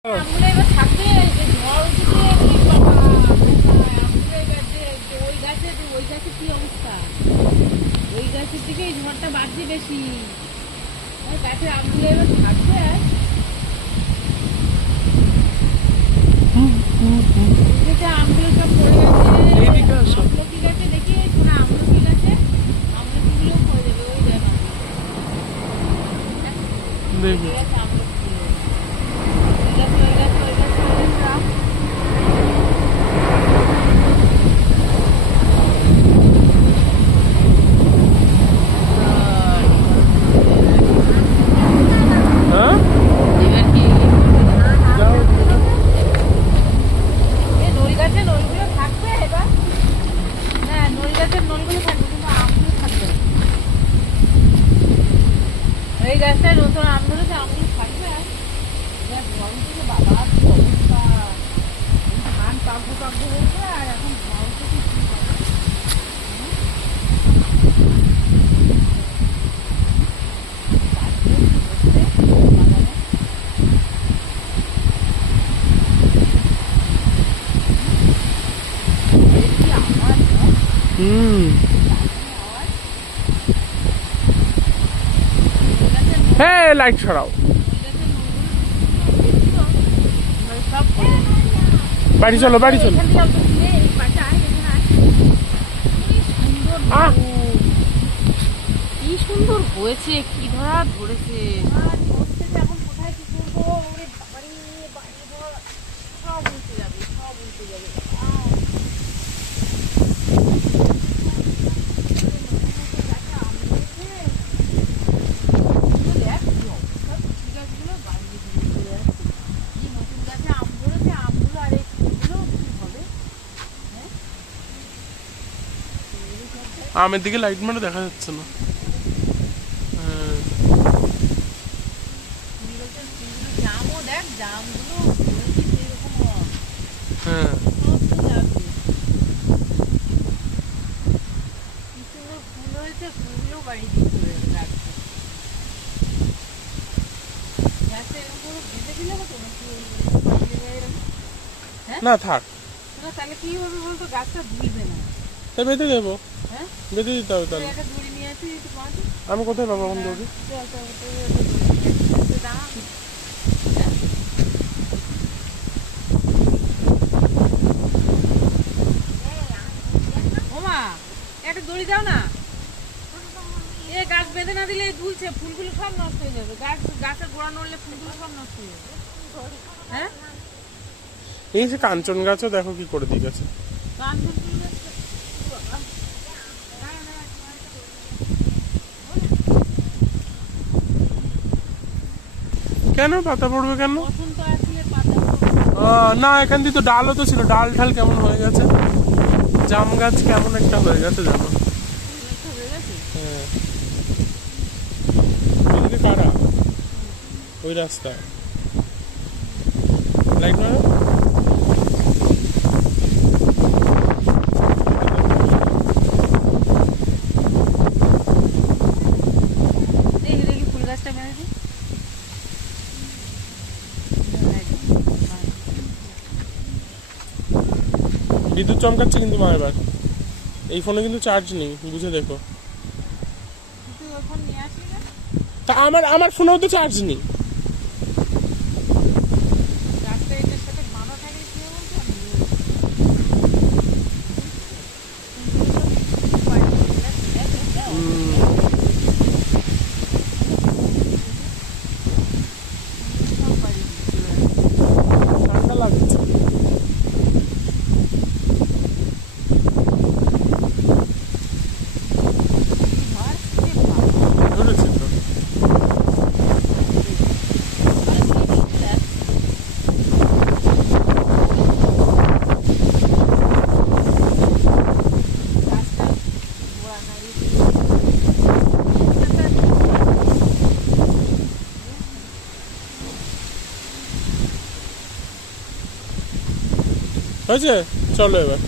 ঝড়টা বাড়ছে বেশি, গাছে আমগুলো এবার থাকবে। আমগুলো সব পড়ে গেছে, আমলকি গাছে দেখি আমলকি গাছে আমলকিগুলো পড়ে যাবে। ওই দেখো এই গাছটায় নতুন আম ধরেছে, আমগুলো থাকবে। গরম থেকে বাবা অবস্থা, ধান পাকবো পাকবো হয়েছে, আর এখন গরম থেকে লাইট ছড়াও, বাড়ি চলো বাড়ি চলো। কি সুন্দর হয়েছে, কি ধরা ধরেছে। এখন কোথায় কি করবো, সব উল্টে যাবে, সব উল্টে যাবে। আমের দিকে লাইট মারা দেখা যাচ্ছে না। হ্যাঁ না থাক, তাহলে কি হবে বলতো, গাছটা ধুইবে না। তা বেঁধে দেবো, বেঁধে দিতে হবে। তাহলে আমি কোথায় পাবো এখন দৌড়ি? ওমা একটা দড়ি দাও না, এ গাছ বেঁধে না দিলে ঝুলছে, ফুলগুলো সব নষ্ট হয়ে যাবে। গাছের গোড়া নড়লে ফুলগুলো সব নষ্ট হয়ে যাবে। হ্যাঁ এই যে কাঞ্চন গাছও দেখো কি করে দিয়ে গেছে। কেন পাতা পড়বে কেন? না এখান দিয়ে তো ডালও তো ছিল, ডাল ঢাল কেমন হয়ে গেছে, জাম গাছ কেমন একটা হয়ে গেছে জানো। হ্যাঁ কারা ওই রাস্তা লাইট মারো। বিদ্যুৎ চমকাচ্ছে কিন্তু মা এবার। এই ফোনে কিন্তু চার্জ নেই, বুঝে দেখো। তা আমার ফোনেও তো চার্জ নেই। ঠান্ডা লাগছে। হয়েছে, চলো এবার।